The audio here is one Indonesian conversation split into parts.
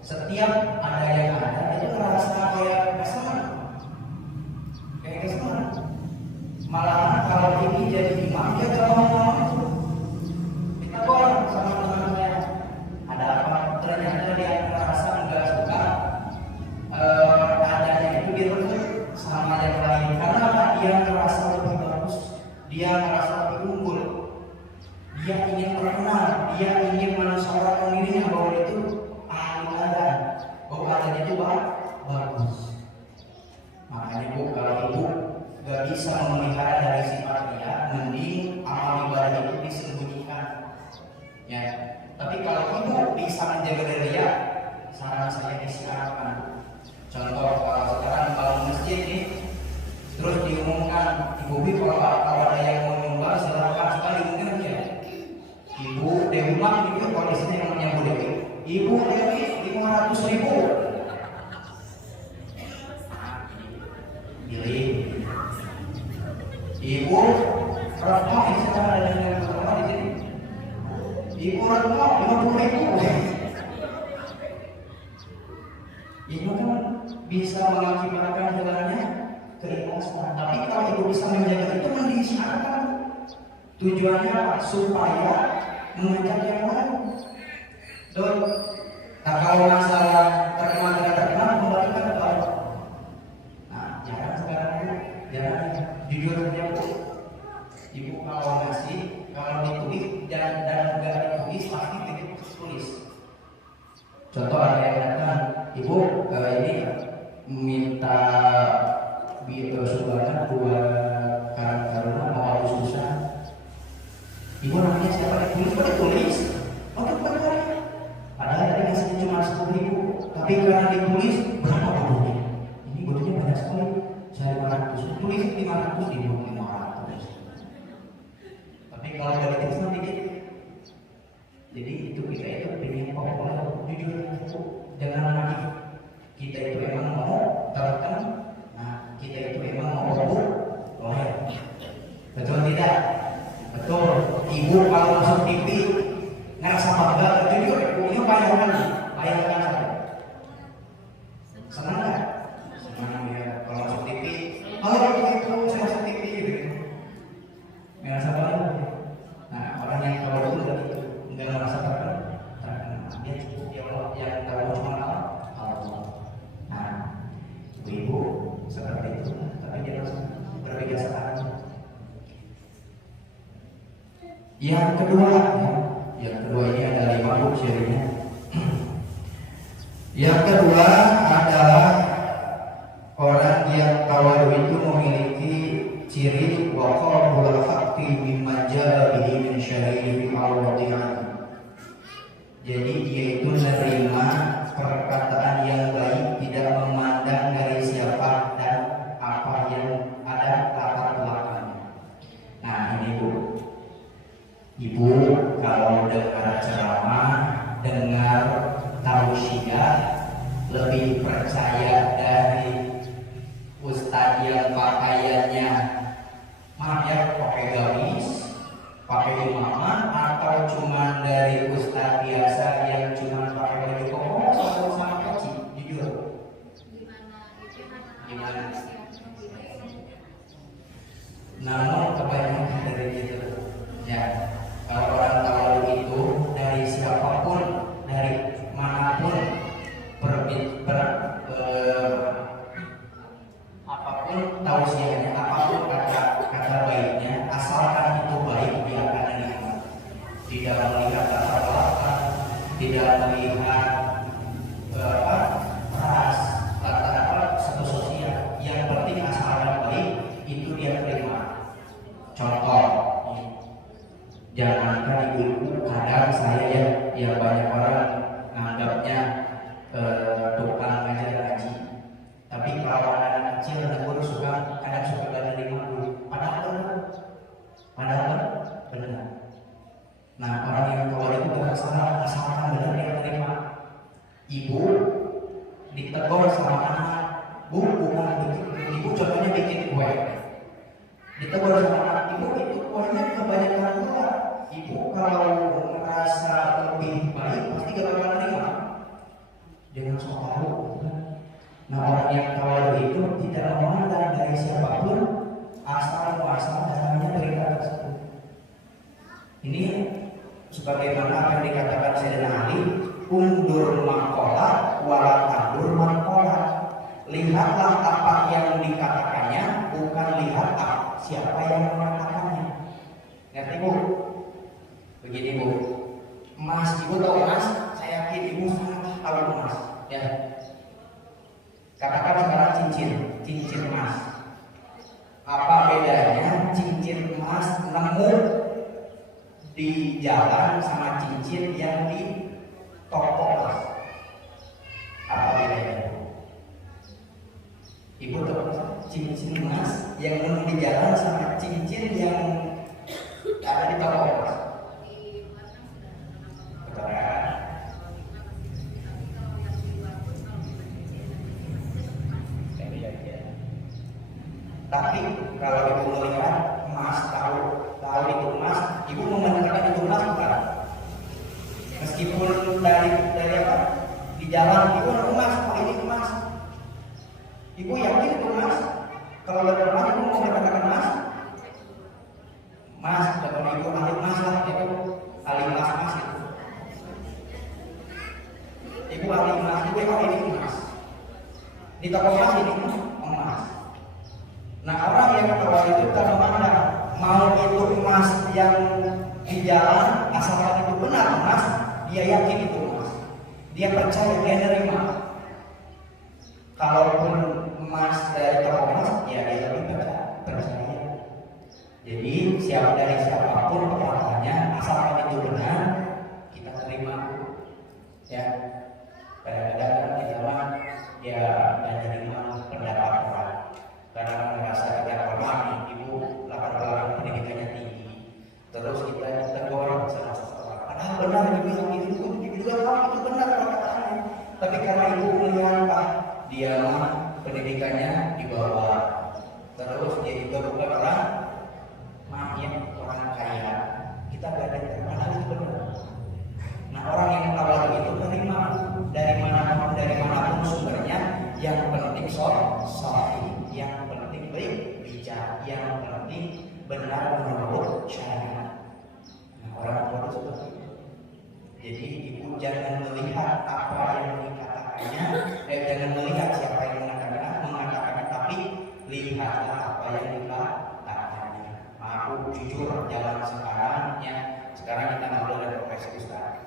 setiap ada yang ada itu ngerasa kayak kesenang, malahan kalau ini jadi imam dia gak mau ditegur sama teman-temannya, ada apa, ternyata dia ngerasa nggak suka adanya itu direbut sama yang lain, karena apa? Dia ngerasa lebih bagus, dia ngerasa lebih unggul, dia ingin terkenal, dia ingin mensuarakan dirinya bahwa itu bahwa itu bagus. Makanya Bu, kalau Ibu gak bisa memelihara dari sifat dia, mending amal ibadah itu disembunyikan, ya. Tapi kalau Ibu bisa menjaga dari dia, saran saya disiarkan. Contoh, kalau sekarang kalau masjid nih, terus diumumkan, Ibu kalau ada yang mau nyumbang silakan, sekali diumumkan ya. Ibu Dewi Mak itu kondisinya yang namanya Bu Dewi. Ibu Dewi 500.000. Pilih. Ibu Ratno ini sekarang ada yang berapa di sini? Ibu Ratno 50.000. Ibu kan bisa mengakibatkan jalannya keikhlasan. Tapi kalau Ibu bisa menjaga itu mendisiarkan. Tujuannya apa? Supaya mengajak yang lain. Betul. Nah, kalau masalah terkenal tidak terkenal, kembalikan ke bawah. Nah, jangan sekarang Bu, jangan jujur saja Bu. Ibu kalau ngasih, kalau ditulis dan nggak ditulis pasti ditulis. Contoh ada yang datang, Ibu ini minta sumbangan buat karena mau harus susah. Ibu namanya siapa? Ditulis. Oke, benar. Padahal tadi ngasihnya cuma 10.000, tapi karena ditulis berapa bodohnya? Ini bodohnya banyak sekali. Saya 500, tulis 500.000, 500. Tapi kalau dari itu cuma dikit. Jadi itu kita itu pengen pokoknya jujur, jangan lagi. Kita itu emang mau terkenal. Nah, kita itu emang mau loyal. Betul tidak? Betul. Ibu kalau masuk TV ngerasa bangga, jujur, ini bayangkan saya. Senang nggak? Senang ya. Kalau masuk TV, kalau itu saya masuk TV gitu, ngerasa bangga. Nah, orang yang kalau itu nggak merasa terkenal, dia cukup yang tahu cuma Allah. Nah, ibu seperti itu, tapi dia harus berbeda sekarang. Yang kedua ini ada 5 cirinya. Yang kedua adalah orang yang tawadhu itu memiliki ciri wa qabul haqqi mimma jaa bihi min syari'i al-wadi'ah. Jadi dia itu menerima perkataan yang baik, tidak memandang dari siapa dan apa yang ada latar belakangnya. Nah, ini Bu. Ibu kalau dengar ceramah, dengar tausiah, lebih percaya dari ustadz yang pakaiannya, maaf ya, pakai gamis, pakai imaman, atau cuma dari ustadz biasa yang cuma pakai baju koko sama kecil, jujur. Gimana? Namun kebanyakan dari itu, ya. Kalau orang tahu itu dari siapapun, dari manapun, apapun tausiahnya, apapun kata baiknya, asalkan itu baik, dia akan menerima. Tidak melihat latar belakang, tidak melihat ras, status sosial. Yang penting asalkan baik, itu dia terima. Contoh. Jangankan ibu-ibu, kadang saya ya banyak orang nganggapnya tukang ngajar ngaji. Tapi kalau anak kecil negur kadang suka gak nerima dulu. Padahal benar. Nah, orang yang tua itu bukan salah, asalkan benar dia terima. Ibu ditegur sama anak, Bu, bukan begitu. Ibu contohnya bikin kue. Ditegur sama anak, Ibu itu kuenya kebanyakan gula. Ibu kalau merasa lebih baik pasti gak bakal nerima. Jangan sok tahu. Nah, orang yang tawadhu itu tidak memandang dari siapapun, asal muasal asalnya dari kata tersebut. Ini sebagaimana apa yang dikatakan Sayyidina Ali, undur maqala wala tandur maqala. Lihatlah apa yang dikatakannya, bukan lihat siapa yang mengatakannya. Ngerti Bu? Begini Bu, emas, Ibu tahu emas? Saya yakin Ibu sangat tahu emas. Ya. Katakan sekarang cincin emas. Apa bedanya cincin emas nemu di jalan sama cincin yang di toko emas? Apa bedanya? Ibu tahu cincin emas yang nemu di jalan sama cincin yang ada di toko emas? Betul kan? Tapi kalau ibu melihat emas, tahu itu emas, ibu membenarkan itu emas bukan? Meskipun dari apa? Di jalan ibu ada emas, ini emas. Ibu yakin itu emas? Kalau ada emas, ibu mau mengatakan emas? Emas, kalau ibu ahli emas lah, itu ahli emas itu. Ibu ahli emas, ibu ini emas. Di toko emas ini emas. Nah, orang yang tahu itu kan memandang mau itu emas yang di jalan, asalkan itu benar emas, dia yakin itu emas. Dia percaya, dia nerima. Kalaupun emas dari toko emas, ya dia lebih percaya. Jadi dari siapapun perkataannya, asalkan itu benar, kita terima. Ya, kadang-kadang kita mah ya terima pendapat orang. Karena merasa kita hormat nih, ibu latar belakang pendidikannya tinggi, terus kita ditegur sama seseorang. Padahal benar ibu yang itu juga tahu itu benar perkataannya. Tapi karena ibu melihat Pak, dia mah pendidikannya di bawah, terus dia juga bukan orang orang kaya. Kita gak ada padahal itu benar. Nah, orang yang tawadhu itu terima dari manapun sumbernya, yang penting sahih, yang penting bijak, yang penting benar menurut syariat. Nah, orang tua itu seperti itu. Jadi ibu jangan melihat apa yang dikatakannya, jangan melihat siapa yang mengatakannya, tapi lihatlah apa yang dikatakannya. Aku jujur jalan sekarang kita ngobrol dengan Profesor Ustaz.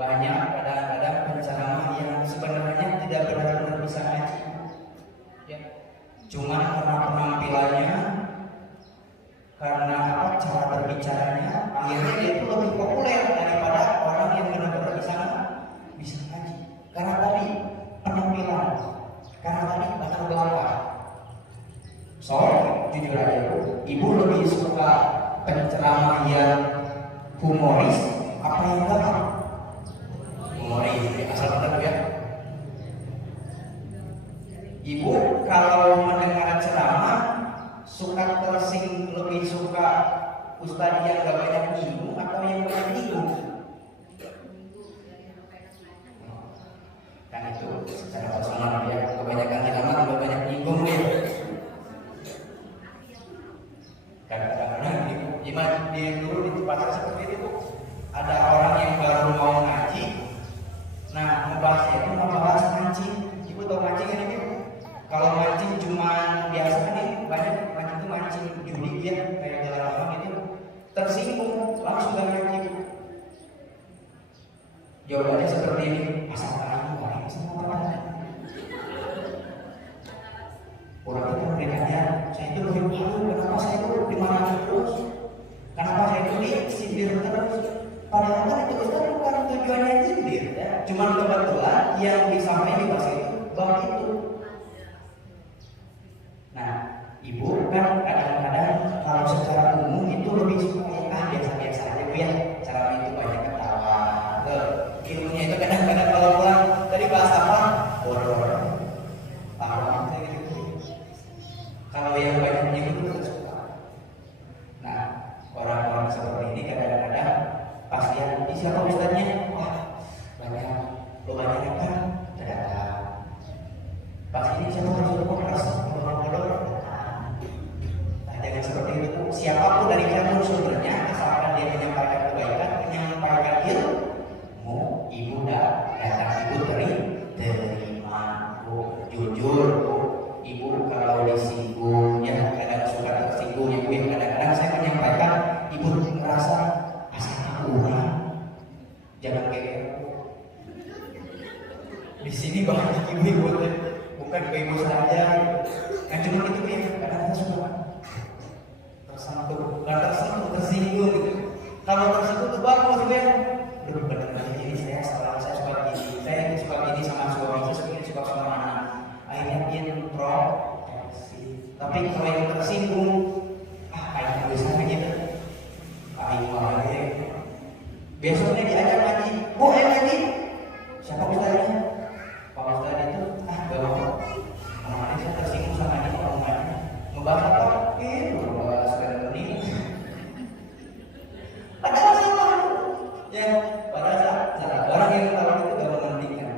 Banyak kadang-kadang penceramah yang sebenarnya tidak benar-benar bisa ngaji. Ya. Cuma karena penampilannya, karena cara berbicaranya, akhirnya dia itu lebih populer daripada orang yang benar-benar bisa ngaji. Karena tadi penampilan, karena tadi latar belakang. Jujur aja ibu lebih suka penceramah yang humoris apa yang enggak? Humoris, asal benar ya. Ibu kalau mendengar ceramah lebih suka ustadz yang gak banyak nyinggung atau yang banyak nyinggung? Kan itu secara personal ya, kebanyakan ceramah lebih banyak nyinggung ya. Kadang-kadang di dulu di tempat seperti itu ada orang yang baru mau ngaji. Nah, membahas mancing. Ibu tahu mancing kan ibu? Kalau mancing cuma biasa nih, banyak mancing itu mancing judi ya, kayak jalan orang itu tersinggung langsung gak ngaji. Jawabannya seperti ini, asal kamu orang sama orang. Orang itu memberikannya, saya itu lebih tahu kenapa saya itu dimarahin terus, kenapa saya itu disindir terus. Padahal kan itu bukan tujuannya sindir ya. Cuman kebetulan yang disampaikan di bahasa itu bahwa itu. Nah, ibu kan kadang-kadang kalau secara umum itu lebih suka biasa-biasa aja Bu ya. Cara itu banyak ketawa. Ilmunya itu kadang-kadang kalau pulang tadi bahasa apa? Horor. Tawa gitu. Kalau yang banyak itu tidak suka. Nah, orang-orang seperti ini kadang-kadang pas dia siapa ustadznya? Wah, banyak apa? datang ibu terima. Bu, jujur bu, ibu kalau disinggung ya kadang suka tersinggung ibu ya, kadang-kadang saya menyampaikan ibu merasa asal orang jangan kayak di sini banyak ibu-ibu bukan ibu saja yang cuma itu ya kadang suka tersentuh tersinggung gitu. Kalau tersinggung tuh bagus gitu ya. Aduh benar ini saya salah, saya suka gini sama suami, saya suka sama anak. Akhirnya dia introspeksi. Tapi kalau yang tersinggung, akhirnya bisa gitu. Akhirnya besoknya diajak lagi, bu ayo lagi. Siapa ustaznya? Pak Ustaz itu bawa kemarin saya tersinggung sama dia omongannya. Ngebahas apa? Ngebahas ini. Padahal sama. Ya, pada saat orang yang tahu itu gak mementingkan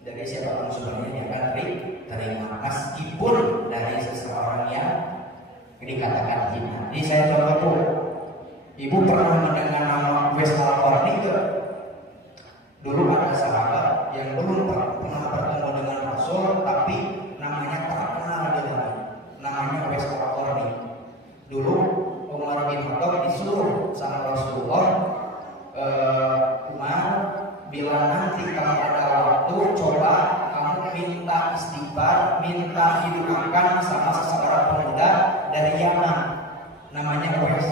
dari siapapun sumbernya dia akan terima meskipun dari seseorang yang dikatakan hina. Ini saya contoh bu, ibu pernah mendengar nama Wes Al-Qarni ke? Dulu ada sahabat yang belum pernah bertemu dengan Rasul tapi namanya terkenal di dalam namanya Wes Al-Qarni. Dulu Umar bin Khattab disuruh sama Rasulullah, Umar bila nanti kamu ada waktu coba kamu minta istighfar, minta didoakan sama seseorang pemuda dari Yaman namanya Wes.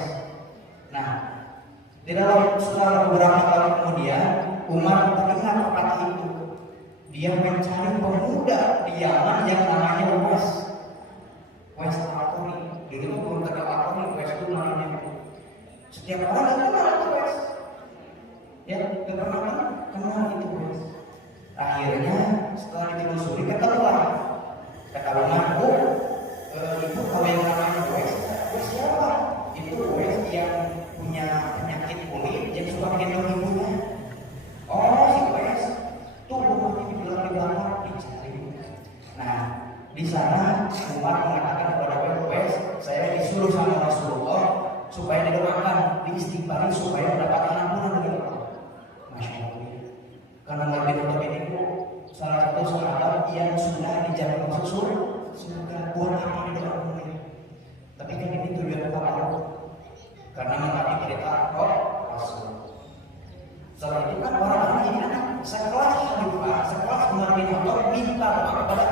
Nah, di dalam setelah beberapa tahun kemudian Umar teringat kata itu. Dia mencari pemuda di Yaman yang namanya Wes Al-Qarni. Dulu belum terkenal Al-Qarni, Wes itu namanya. Setiap orang kenal itu Wes. Ya, kenal itu Wes. Akhirnya setelah ditelusuri ketemulah. Kata Umar, ibu kalau yang namanya Wes siapa? Itu Wes yang punya penyakit kulit yang suka gendong ibunya. Oh si Wes, tuh rumahnya di belakang dicari. Nah, di sana Umar mengatakan kepada Wes, saya disuruh sama Rasulullah supaya didoakan, diistighfari supaya mendapatkan ampunan dari Allah. Masya Allah. Karena Nabi Muhammad ini salah satu sahabat yang sudah dijamin masuk surga. Buat apa didoakan ini? Tapi kan ini tujuan utama karena mengabdi perintah Rasul. Setelah itu kan orang-orang ini kan sekelas Khalifah, sekelas Umar bin Khattab minta doa kepada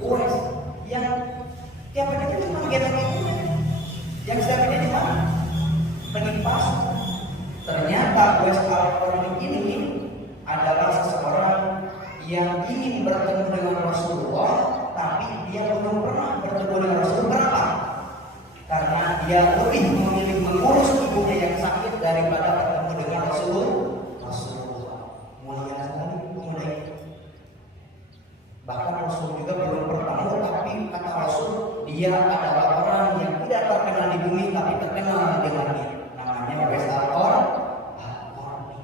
Uwais yang tiap hari itu cuma gendong ibunya, yang setiap hari cuma pengipas. Ternyata Uwais Al-Qarni ini adalah seseorang yang ingin bertemu dengan Rasulullah, tapi dia belum pernah bertemu dengan Rasul. Kenapa? Karena dia lebih memilih mengurus ibunya yang sakit daripada bertemu dengan Rasulullah. Mulia sekali pemuda itu. Bahkan Rasul juga belum bertemu, tapi kata Rasul dia adalah orang yang tidak terkenal di bumi tapi terkenal di langit. Namanya Wes Al-Qarni.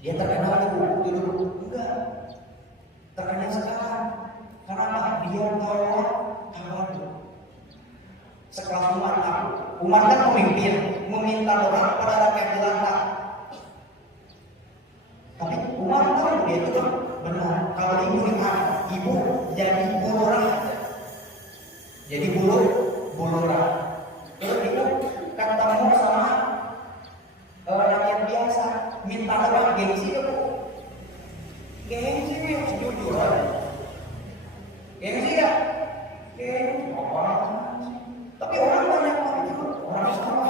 Dia terkenal dulu enggak. Terkenal sekarang. Kenapa? Dia tawadu. Sekelas Umar kan pemimpin, meminta doa kepada rakyat jelata. Tapi Umar tahu dia itu benar. Kalau ibu jadi bulu rakyat, jadi bulu rakyat. Terus itu ketemu sama rakyat biasa, minta doa gengsi itu, gengsi ya jujur, gengsi ya, gengsi apa? Tapi orang banyak itu orang sama.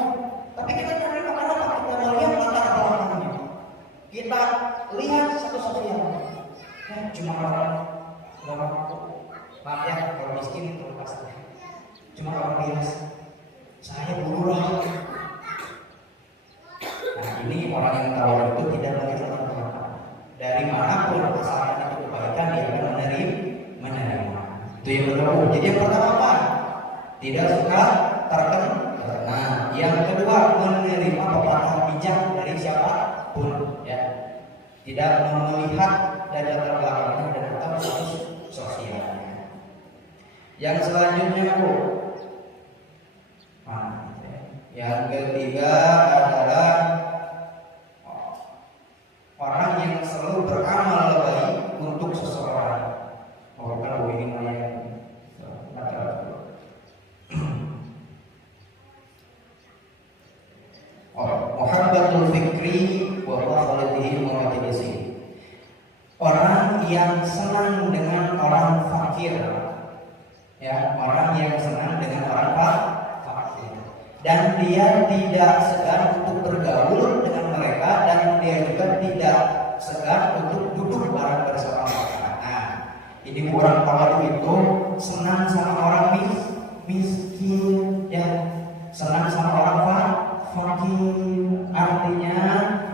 Tapi kita cari karena kita melihat latar belakangnya. Kita lihat satu-satu yang cuma orang maaf ya kalau miskin itu pasti cuma orang biasa. Saya buru rakyat. Nah ini orang yang tahu itu tidak melihat latar belakang. Dari manapun kesalahan itu kebaikan dia akan menerima. Itu yang pertama. Jadi yang pertama apa? Tidak suka terkenal. Nah, yang kedua menerima pepatah bijak dari siapapun, ya. Tidak melihat dari latar belakangnya dan atau status sosialnya. Yang selanjutnya, yang ketiga adalah orang yang selalu beramal yang senang dengan orang fakir, ya, orang yang senang dengan orang fakir, dan dia tidak segan untuk bergaul dengan mereka, dan dia juga tidak segan untuk duduk bareng bersama mereka. Nah, ini orang tawadu itu senang sama orang miskin, ya, senang sama orang fakir. Artinya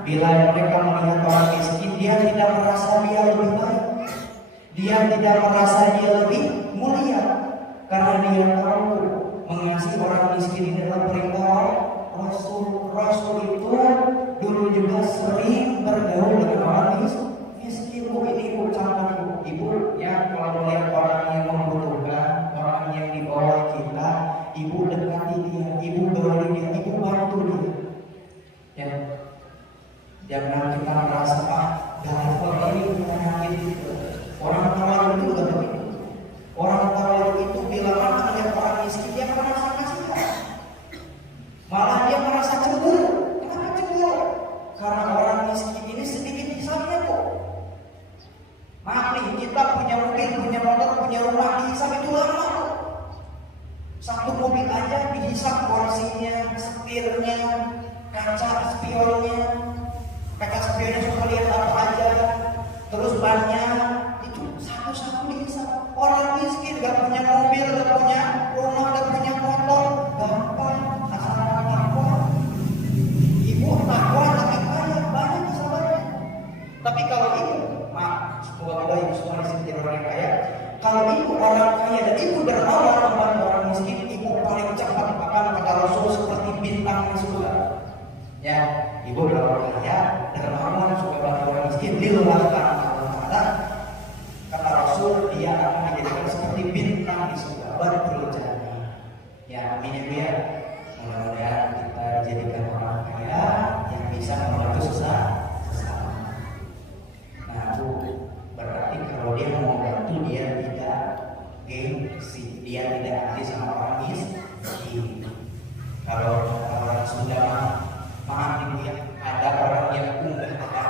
bila mereka melihat orang miskin, dia tidak merasa dia lebih baik, dia tidak merasa dia lebih mulia, karena dia tahu mengasihi orang miskin ini adalah perintah Rasul. Rasul itu dulu juga sering bergaul dengan orang miskin. Ini ucapan ibu yang kalau melihat orang yang membutuhkan, orang yang di bawah kita, ibu dekati dia, ibu gauli dia, ibu bantu dia. Ya, jangan kita merasa gampang ini penyakit itu. Orang tawadu itu udah begitu. Orang tawadu itu bila mana melihat orang miskin, dia merasa kasihan, malah dia merasa cemburu. Kenapa cemburu? Karena orang miskin ini sedikit hisabnya kok. Mati kita punya mobil, punya motor, punya rumah, dihisab itu lama kok. Satu mobil aja dihisab porsinya, setirnya, kaca spionnya suka lihat apa aja, terus bannya itu satu-satu dihisab. Orang miskin gak punya mobil, gak punya rumah, gak punya motor, gampang asal takwa. Ibu takwa tapi kaya, banyak hisabannya. Tapi kalau ibu, semoga ibu semua di sini jadi orang yang kaya. Kalau ibu orang kaya dan ibu dermawan membantu orang miskin, ibu paling cepat akan kata Rasul seperti bintang di surga. Ya, ibu orang kaya, dermawan, suka bantu orang miskin, dilelahkan Allah. Kata Rasul, dia akan dijadikan seperti bintang di surga, badrul jannah. Ya, amin ya. Mudah-mudahan kita dijadikan orang kaya yang bisa membantu sesama. Nah, Bu, berarti kalau dia mau bantu, dia tidak gengsi, dia tidak anti sama orang miskin. Kalau orang Sunda, maaf ibu ya, ada orang yang unggah ada.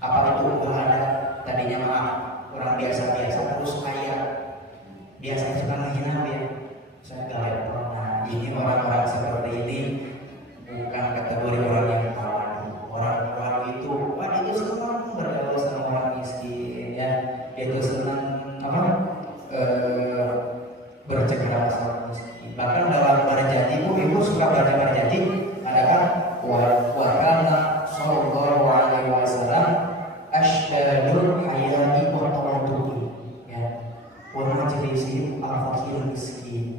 Apa itu unggah ada? Tadinya maaf, orang biasa-biasa terus kaya. Biasa suka menghina dia. Saya gak pernah. Ini orang-orang seperti ini bukan kategori orang yang tawadu. Orang-orang itu, dia senang bergaul sama orang miskin, ya. Dia itu senang bercengkrama sama orang miskin. Bahkan dalam Barjati, ibu suka baca Barjati, ada kan wakana sallallahu alaihi wasallam asydadul hayati wa tawaddu'i, ya, wa majlisi al-fakir miskin.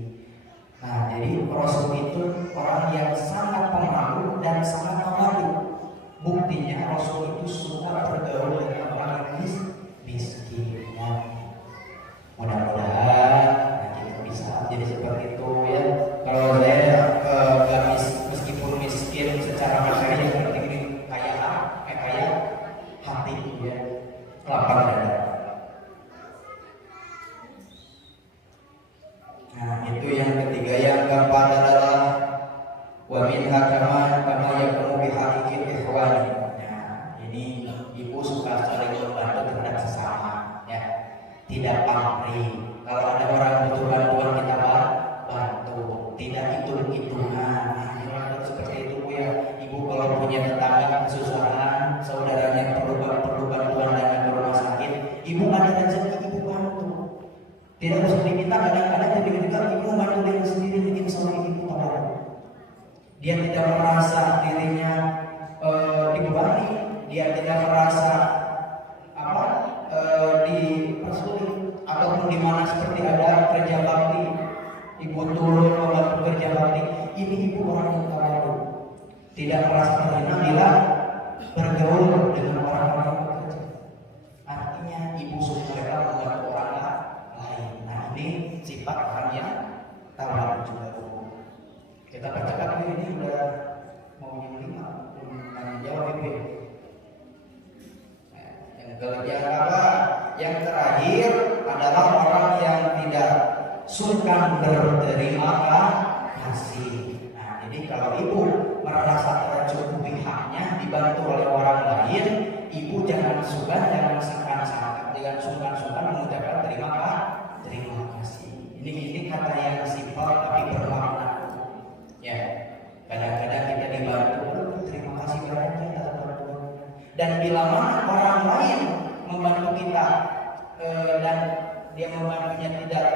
Nah, jadi Rasul itu orang yang sangat pemalu dan sangat tawadu. Buktinya Rasul itu suka bergaul dengan orang miskin, ya. Mudah-mudahan kita bisa jadi seperti itu, ya. Kalau saya meskipun miskin secara materi, yang penting ini kaya hati, ya, lapang dada. Nah, itu yang ketiga. Yang keempat adalah wa minha kama yakunu bi haqiqil ikhwani. Nah, ini ibu suka saling membantu terhadap sesama, ya. Tidak pamrih. Kalau ada orang butuh bantuan, kita bantu, tidak hitung-hitungan. Nah, orang seperti itu, ya. Ibu kalau punya tetangga kesusahan, saudaranya perlu bantuan dana ke rumah sakit, ibu ada rezeki, ibu bantu. Tidak usah diminta, kadang-kadang juga ibu bantu diri sendiri, bikin sama ibu tahu. Dia tidak merasa dirinya dibebani, dia tidak merasa dipersulit, ataupun di mana seperti ada kerja bakti, ibu turun membantu kerja bakti. Ini ibu orang yang tawadu, tidak merasa terhina bila bergaul dengan orang-orang yang bekerja. Artinya ibu suka membantu orang lain. Nah, ini sifat orang yang tawadu juga. Kita bacakan ini udah mau yang 5, tanya jawab itu. Yang terakhir adalah orang yang tidak sungkan berterima kasih. Nah, jadi kalau ibu merasa tercukupi haknya, dibantu oleh orang lain, ibu jangan sungkan, jangan sungkan-sungkan. kata yang simpel tapi bermakna. Ya, kadang-kadang kita dibantu, terima kasih banyak ya atas bantuan. Dan bila mana orang lain membantu kita dan dia membantunya tidak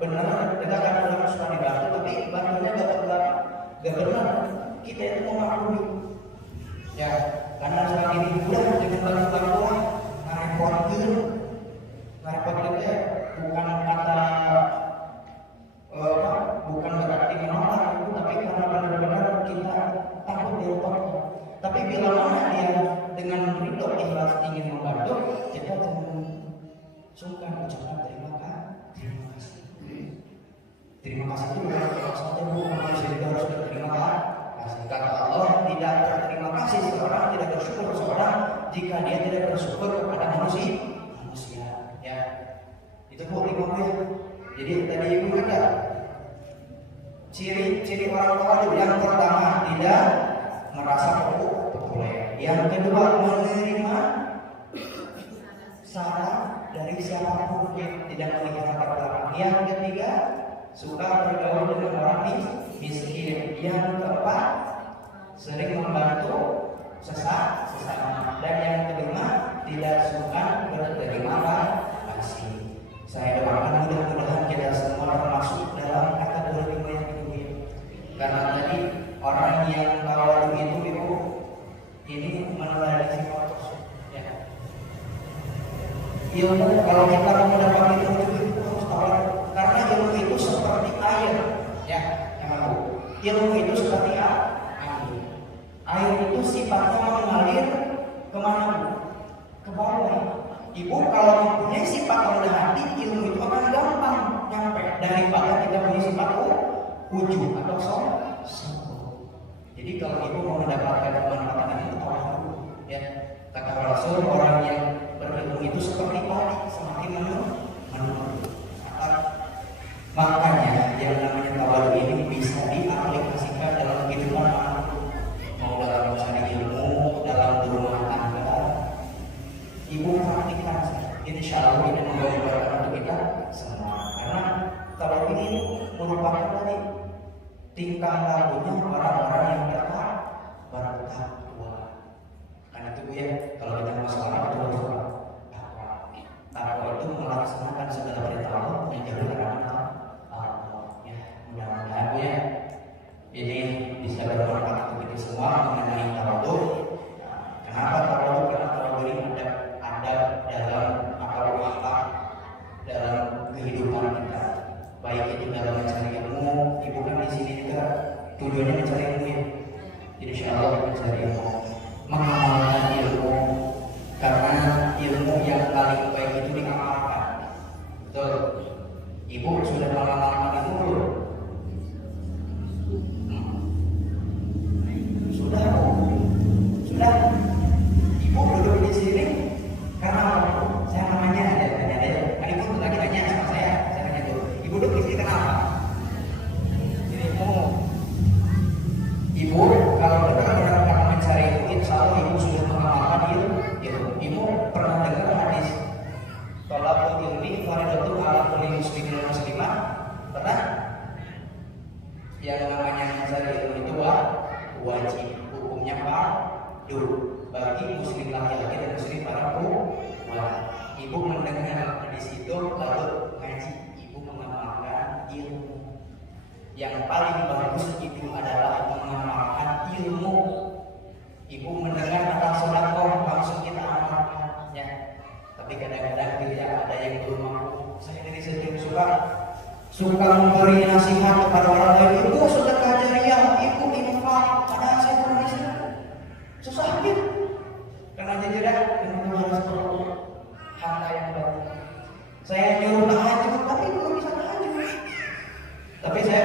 benar, kita kadang-kadang suka dibantu tapi bantunya gak benar, kita itu memaklumi. Ya, karena selama ini udah dengan bantuan ngerepotin ya, bukan kata bukan berarti menolak itu, tapi karena benar-benar kita takut direpotkan. Tapi bila mana dia dengan ridho ikhlas ingin membantu, kita jangan sungkan ucapkan terima kasih. Terima kasih itu bukan saja manusia juga harus berterima kasih. Kata Allah, tidak berterima kasih seorang, tidak bersyukur seorang jika dia tidak bersyukur kepada manusia. Ya, itu lima ya. Jadi tadi ibu kata ciri-ciri orang tawadhu yang pertama tidak merasa populer. Yang kedua menerima saran dari siapapun yang tidak melihat latar belakang. Yang ketiga suka bergaul dengan orang miskin. Yang keempat sering membantu sesama. Dan yang kelima tidak suka berterima kasih. Saya doakan mudah-mudahan kita semua termasuk dalam kategori yang ini. Karena tadi orang yang tawadhu itu ibu ini meneladani sifat Rasul. Ya. Ilmu kalau kita mau mendapatkan ilmu itu harus tawadhu. Karena ilmu itu seperti air. Ya, yang aku. Ilmu itu seperti air. Air itu sifatnya mengalir kemana? Ke bawah. Ibu kalau mempunyai sifat rendah hati, ilmu itu akan gampang nyampe daripada kita punya sifat ujub atau sombong. Jadi kalau ibu mau mendapatkan kemanfaatan itu tawadhu, ya. Kata Rasul, orang yang berilmu itu seperti padi, semakin menurun. Makanya yang namanya tawadhu ini bisa diaplikasikan dalam kehidupan manapun, mau dalam mencari ilmu, dalam berumah tangga. Ibu praktikkan, insya Allah ini membawa berkah untuk kita semua. Karena tawadhu ini merupakan tadi tingkah lakunya orang-orang yang bertakwa. Karena itu Bu ya, kalau kita masalah itu harus takwa. Takwa itu melaksanakan segala perintah Allah, menjauhi larangan Allah. Ya, mudah-mudahan Bu ya, ini bisa bermanfaat untuk kita semua mengenai tawadhu. Kenapa tawadhu? Karena tawadhu ini ada dalam akhlak dalam kehidupan kita, baik itu dalam mencari ilmu. Ibu kan di sini juga tujuannya mencari ilmu ya. Jadi insya Allah mencari ilmu, mengamalkan ilmu, karena ilmu yang paling baik itu diamalkan. Betul. Ibu sudah mengamalkan itu belum? Sudah. Ibu duduk di sini karena saya namanya ada. Ibu lagi nanya sama saya nanya dulu. Ibu duduk di sini kenapa? Jadi ibu kalau benar-benar karena mencari ilmu, insya Allah ibu sudah mengamalkan ilmu. Ibu pernah dengar hadis thalabul ilmi fardhatun 'ala kulli muslimin wa muslimah? Pernah? Yang namanya mencari ilmu itu wajib, hukumnya fardu bagi muslim laki-laki dan muslim perempuan. Ibu mendengar di situ lalu ngaji, ibu mengamalkan ilmu. Yang paling bagus itu adalah mengamalkan ilmu. Ibu mendengar kata sedekah langsung kita amalkan ya. Tapi kadang-kadang tidak ada yang belum mampu. Saya dari sendiri suka memberi nasihat kepada orang lain. Ibu sedekah jariah, ibu infak, padahal saya belum bisa. Susah gitu. Karena jajaran yang harus perlu harta yang baik. Saya nyuruh tahajud tapi belum bisa tahajud. Tapi saya